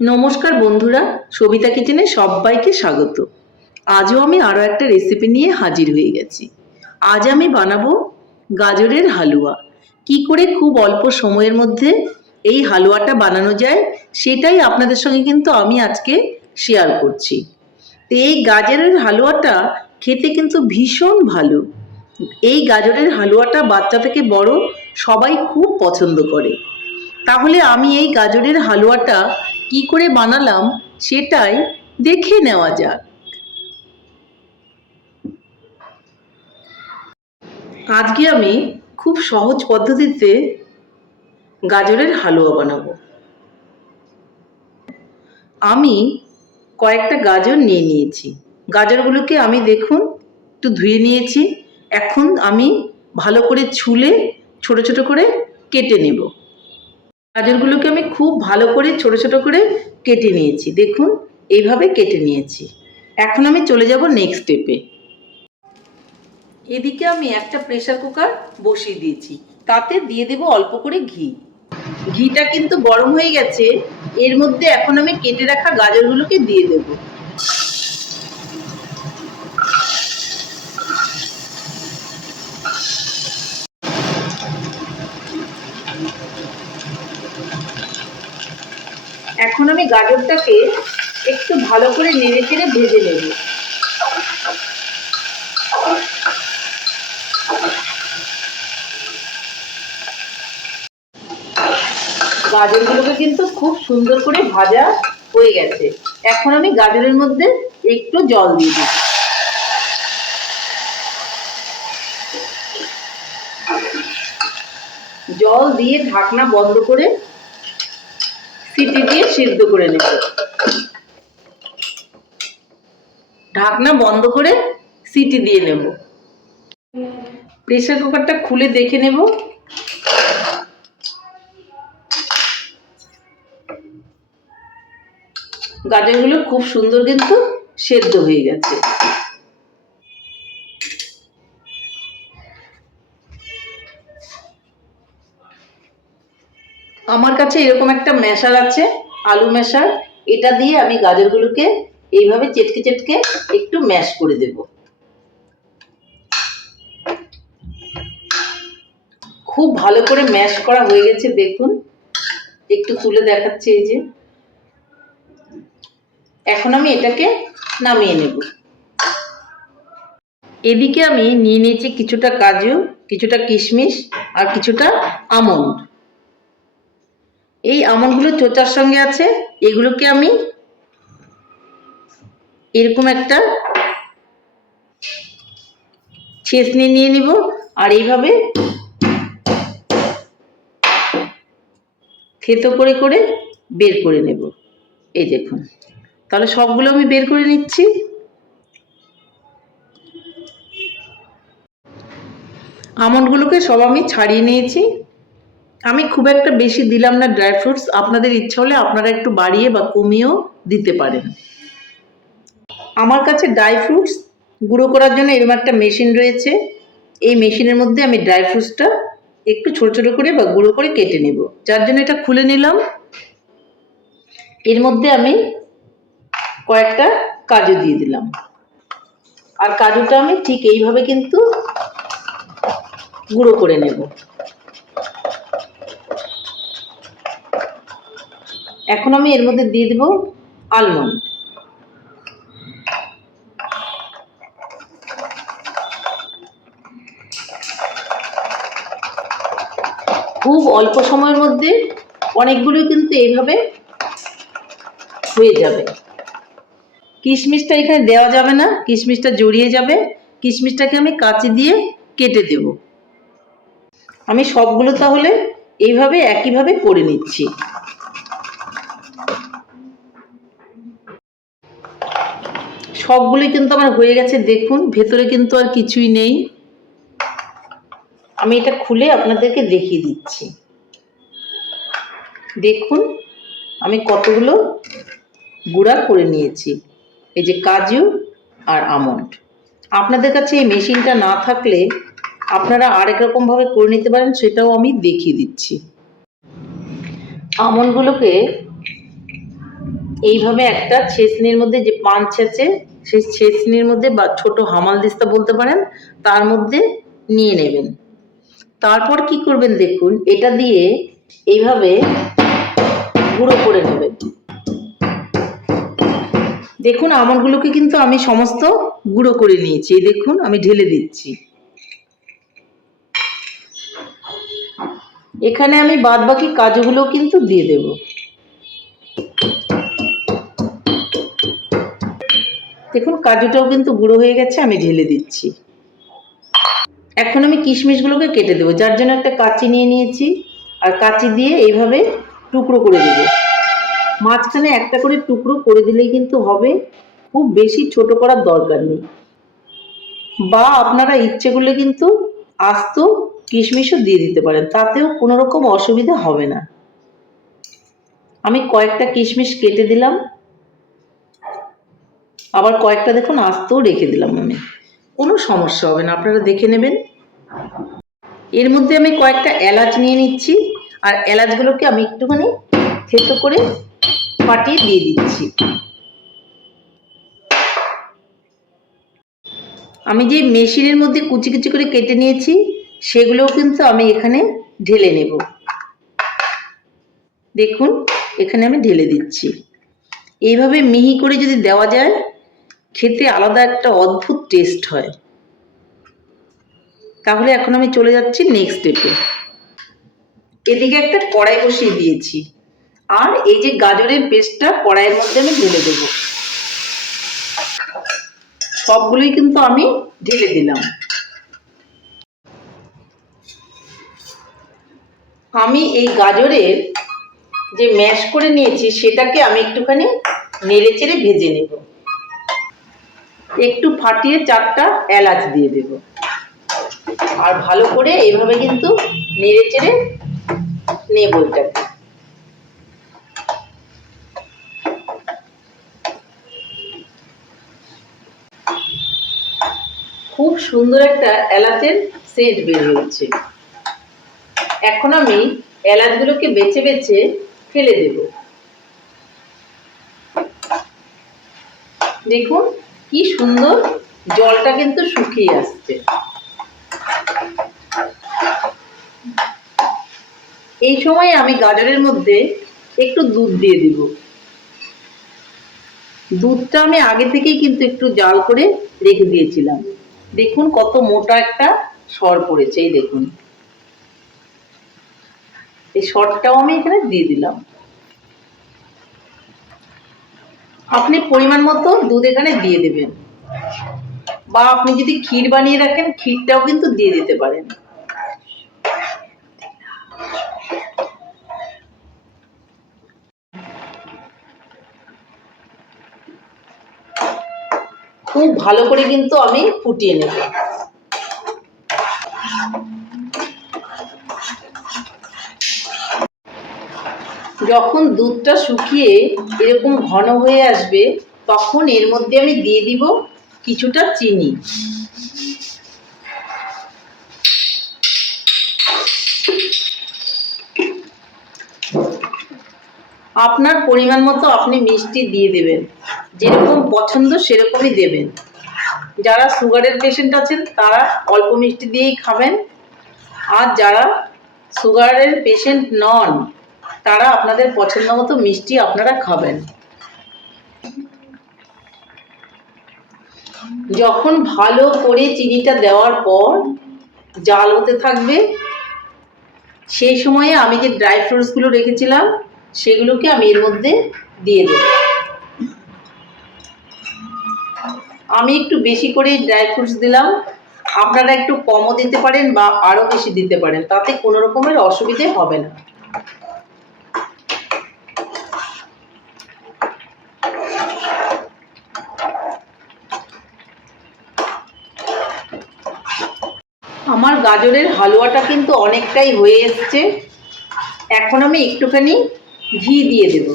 নমস্কার বন্ধুরা, সবিতা কিচেনে সবাইকে স্বাগত। আজও আমি আরও একটা রেসিপি নিয়ে হাজির হয়ে গেছি। আজ আমি বানাবো গাজরের হালুয়া। কি করে খুব অল্প সময়ের মধ্যে এই হালুয়াটা বানানো যায়, সেটাই আপনাদের সঙ্গে কিন্তু আমি আজকে শেয়ার করছি। তো এই গাজরের হালুয়াটা খেতে কিন্তু ভীষণ ভালো। এই গাজরের হালুয়াটা বাচ্চা থেকে বড় সবাই খুব পছন্দ করে। তাহলে আমি এই গাজরের হালুয়াটা কি করে বানালাম সেটাই দেখে নেওয়া যাক। আজকে আমি খুব সহজ পদ্ধতিতে গাজরের হালুয়া বানাবো। আমি কয়েকটা গাজর নিয়ে নিয়েছি। গাজরগুলোকে আমি দেখুন, একটু ধুয়ে নিয়েছি। এখন আমি ভালো করে ছুলে ছোট ছোট করে কেটে নেব। গাজরগুলোকে আমি খুব ভালো করে, ছোট ছোট করে কেটে নিয়েছি। দেখুন, এইভাবে কেটে নিয়েছি। এখন আমি চলে যাব নেক্সট স্টেপে এদিকে আমি একটা প্রেসার কুকার বসিয়ে দিয়েছি। তাতে দিয়ে দেব অল্প করে ঘি। ঘিটা কিন্তু গরম হয়ে গেছে। এর মধ্যে এখন আমি কেটে রাখা গাজরগুলোকে দিয়ে দেব এখন আমি গাজরটাকে একটু ভালো করে নেড়ে চেড়ে ভেজে নেব। গাজরগুলোকে কিন্তু খুব সুন্দর করে ভাজা হয়ে গেছে। এখন আমি গাজরের মধ্যে একটু জল দিয়ে দিই জল দিয়ে ঢাকনা বন্ধ করে সিটি দিয়ে সিদ্ধ করে নেব। ঢাকনা বন্ধ করে সিটি দিয়ে নেব। প্রেসার কুকারটা খুলে দেখে নেব। গাজরগুলো খুব সুন্দর কিন্তু সেদ্ধ হয়ে গেছে। আমার কাছে এরকম একটা ম্যাশার আছে, আলু ম্যাশার এটা দিয়ে আমি গাজরগুলোকে এইভাবে চেটকে চেটকে একটু ম্যাশ করে দেব। খুব ভালো করে ম্যাশ করা হয়ে গেছে, দেখুন। একটু তুলে দেখাচ্ছে এই যে। এখন আমি এটাকে নামিয়ে নেব। এদিকে আমি নিয়ে নিয়েছি কিছুটা কাজু, কিছুটা কিশমিশ আর কিছুটা আমন্ড। এই আমন্ডগুলো চোচার সঙ্গে আছে, এগুলোকে আমি এরকম একটা ছেঁচনি নিয়ে নিব, আর এইভাবে থেতো করে করে বের করে নেব। এই দেখুন, তাহলে সবগুলো আমি বের করে নিচ্ছি। আমন্ডগুলোকে সব আমি ছাড়িয়ে নিয়েছি। আমি খুব একটা বেশি দিলাম না ড্রাই ফ্রুটস আপনাদের ইচ্ছা হলে আপনারা একটু বাড়িয়ে বা কমিয়েও দিতে পারেন। আমার কাছে ড্রাই ফ্রুটস গুঁড়ো করার জন্য এরকম একটা মেশিন রয়েছে। এই মেশিনের মধ্যে আমি ড্রাই ফ্রুটসটা একটু ছোট ছোট করে বা গুঁড়ো করে কেটে নেব। যার জন্য এটা খুলে নিলাম। এর মধ্যে আমি কয়েকটা কাজু দিয়ে দিলাম। আর কাজুটা আমি ঠিক এইভাবে কিন্তু গুঁড়ো করে নেব। এখন আমি এর মধ্যে দিয়ে দেব আলমন্ড খুব অল্প সময়ের মধ্যে অনেকগুলো কিন্তু এইভাবে হয়ে যাবে। কিশমিশটা এখানে দেওয়া যাবে না, কিশমিশটা জড়িয়ে যাবে। কিশমিশটাকে আমি কাঁচি দিয়ে কেটে দেব। আমি সবগুলো তাহলে এইভাবে একইভাবে করে নিচ্ছি। সবগুলোই কিন্তু আমার হয়ে গেছে, দেখুন, ভেতরে কিন্তু আর কিছুই নেই। আমি এটা খুলে আপনাদেরকে দেখিয়ে দিচ্ছি। দেখুন, আমি কতগুলো গুঁড়া করে নিয়েছি, এই যে কাজু আর আমন্ড। আপনাদের কাছে এই মেশিনটা না থাকলে আপনারা আরেক রকমভাবে করে নিতে পারেন, সেটাও আমি দেখিয়ে দিচ্ছি। আমন্ডগুলোকে এইভাবে একটা ছেঁচনির মধ্যে যে পাঞ্চ আছে সেই ছেঁচনির মধ্যে বা ছোট হামাল দিস্তা বলতে পারেন, তার মধ্যে নিয়ে নেবেন। তারপর কি করবেন দেখুন, এটা দিয়ে এইভাবে গুঁড়ো করে নেবেন। দেখুন আমনগুলোকে কিন্তু আমি সমস্ত গুঁড়ো করে নিয়েছি। দেখুন, আমি ঢেলে দিচ্ছি। এখানে আমি বাদ বাকি কাজুগুলো কিন্তু দিয়ে দেব। দেখুন, কাজুটাও কিন্তু গুঁড়ো হয়ে গেছে, আমি ঢেলে দিচ্ছি। এখন আমি কিশমিশগুলোকে কেটে দেবো, যার জন্য একটা কাঁচি নিয়ে নিয়েছি, আর কাঁচি দিয়ে এইভাবে টুকরো করে দেবো। মাঝখানে একটা করে টুকরো করে দিলেই কিন্তু হবে, খুব বেশি ছোট করার দরকার নেই। বা আপনারা ইচ্ছে করলে কিন্তু আস্ত কিশমিশও দিয়ে দিতে পারেন, তাতেও কোনো রকম অসুবিধা হবে না। আমি কয়েকটা কিশমিশ কেটে দিলাম আবার কয়েকটা দেখুন, আস্তও রেখে দিলাম আমি। কোনো সমস্যা হবে না, আপনারা দেখে নেবেন। এর মধ্যে আমি কয়েকটা এলাচ নিয়ে নিচ্ছি, আর এলাচগুলোকে আমি একটুখানি থেতো করে ফাটিয়ে দিয়ে দিচ্ছি। আমি যে মেশিনের মধ্যে কুচি কুচি করে কেটে নিয়েছি, সেগুলোও কিন্তু আমি এখানে ঢেলে নেব। দেখুন, এখানে আমি ঢেলে দিচ্ছি। এইভাবে মিহি করে যদি দেওয়া যায় খেতে আলাদা একটা অদ্ভুত টেস্ট হয়। তাহলে এখন আমি চলে যাচ্ছি নেক্সট স্টেপে এদিকে একটা কড়াই বসিয়ে দিয়েছি। আর এই যে গাজরের পেস্টটা কড়াইয়ের মধ্যে আমি ঢেলে দেবো। সবগুলোই কিন্তু আমি ঢেলে দিলাম। আমি এই গাজরের যে ম্যাশ করে নিয়েছি, সেটাকে আমি একটুখানি নেড়ে চেড়ে ভেজে নেব। একটু ফাটিয়ে চারটা এলাচ দিয়ে দেব। আর ভালো করে এইভাবে কিন্তু নেড়ে চেড়ে নেব এটাকে। খুব সুন্দর একটা এলাচের সেট বের হয়েছে। এখন আমি এলাচগুলোকে বেছে বেছে ফেলে দেব। দেখুন কি সুন্দর জলটা কিন্তু শুকিয়ে আসছে। এই সময় আমি গাজরের মধ্যে একটু দুধ দিয়ে দিব। দুধটা আমি আগে থেকেই কিন্তু একটু জাল করে রেখে দিয়েছিলাম। দেখুন কত মোটা একটা সর পড়েছে, এই দেখুন। এই সরটাও আমি এখানে দিয়ে দিলাম। আপনি পরিমাণ মতো দুধ এখানে দিয়ে দেবেন। বা আপনি যদি ক্ষীর বানিয়ে রাখেন, ক্ষীরটাও কিন্তু দিয়ে দিতে পারেন। খুব ভালো করে কিন্তু আমি ফুটিয়ে নেব। যখন দুধটা শুকিয়ে এরকম ঘন হয়ে আসবে, তখন এর মধ্যে আমি দিয়ে দিব কিছুটা চিনি। আপনার পরিমাণ মতো আপনি মিষ্টি দিয়ে দেবেন। যেরকম পছন্দ সেরকমই দেবেন। যারা সুগারের পেশেন্ট আছেন, তারা অল্প মিষ্টি দিয়েই খাবেন। আর যারা সুগারের পেশেন্ট নন তারা আপনাদের পছন্দ মতো মিষ্টি আপনারা খাবেন। যখন ভালো করে চিনিটা দেওয়ার পর জাল হতে থাকবে, সেই সময়ে আমি যে ড্রাই ফ্রুটসগুলো রেখেছিলাম, সেগুলোকে আমি এর মধ্যে দিয়ে দেব। আমি একটু বেশি করে ড্রাই ফ্রুটস দিলাম। আপনারা একটু কমও দিতে পারেন বা আরও বেশি দিতে পারেন, তাতে কোনো রকমের অসুবিধে হবে না। আমার গাজরের হালুয়াটা কিন্তু অনেকটাই হয়ে এসছে। এখন আমি একটুখানি ঘি দিয়ে দেব।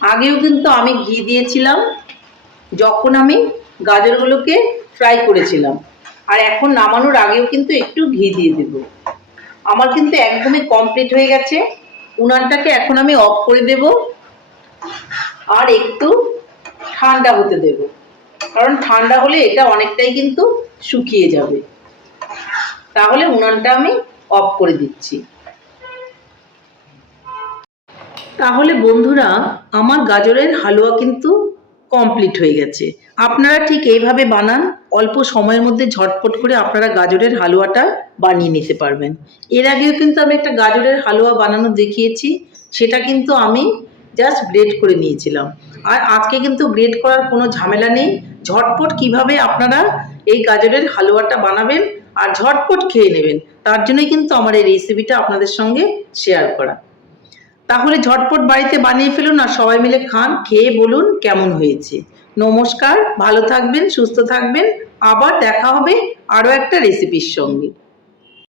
আগেও কিন্তু আমি ঘি দিয়েছিলাম, যখন আমি গাজরগুলোকে ফ্রাই করেছিলাম। আর এখন নামানোর আগেও কিন্তু একটু ঘি দিয়ে দেব। আমার কিন্তু একদমই কমপ্লিট হয়ে গেছে। উনানটাকে এখন আমি অফ করে দেব। আর একটু ঠান্ডা হতে দেব। কারণ ঠান্ডা হলে এটা অনেকটাই কিন্তু শুকিয়ে যাবে। তাহলে উনানটা আমি অফ করে দিচ্ছি। তাহলে বন্ধুরা, আমার গাজরের হালুয়া কিন্তু কমপ্লিট হয়ে গেছে। আপনারা ঠিক এইভাবে বানান, অল্প সময়ের মধ্যে ঝটপট করে আপনারা গাজরের হালুয়াটা বানিয়ে নিতে পারবেন। এর আগেও কিন্তু আমি একটা গাজরের হালুয়া বানানো দেখিয়েছি, সেটা কিন্তু আমি জাস্ট গ্রেড করে নিয়েছিলাম। আর আজকে কিন্তু গ্রেড করার কোনো ঝামেলা নেই ঝটপট কীভাবে আপনারা এই গাজরের হালুয়াটা বানাবেন আর ঝটপট খেয়ে নেবেন, তার জন্যই কিন্তু আমার এই রেসিপিটা আপনাদের সঙ্গে শেয়ার করা। তাহলে ঝটপট বাড়িতে বানিয়ে ফেলুন আর সবাই মিলে খান, খেয়ে বলুন কেমন হয়েছে। নমস্কার, ভালো থাকবেন, সুস্থ থাকবেন, আবার দেখা হবে আরও একটা রেসিপির সঙ্গে।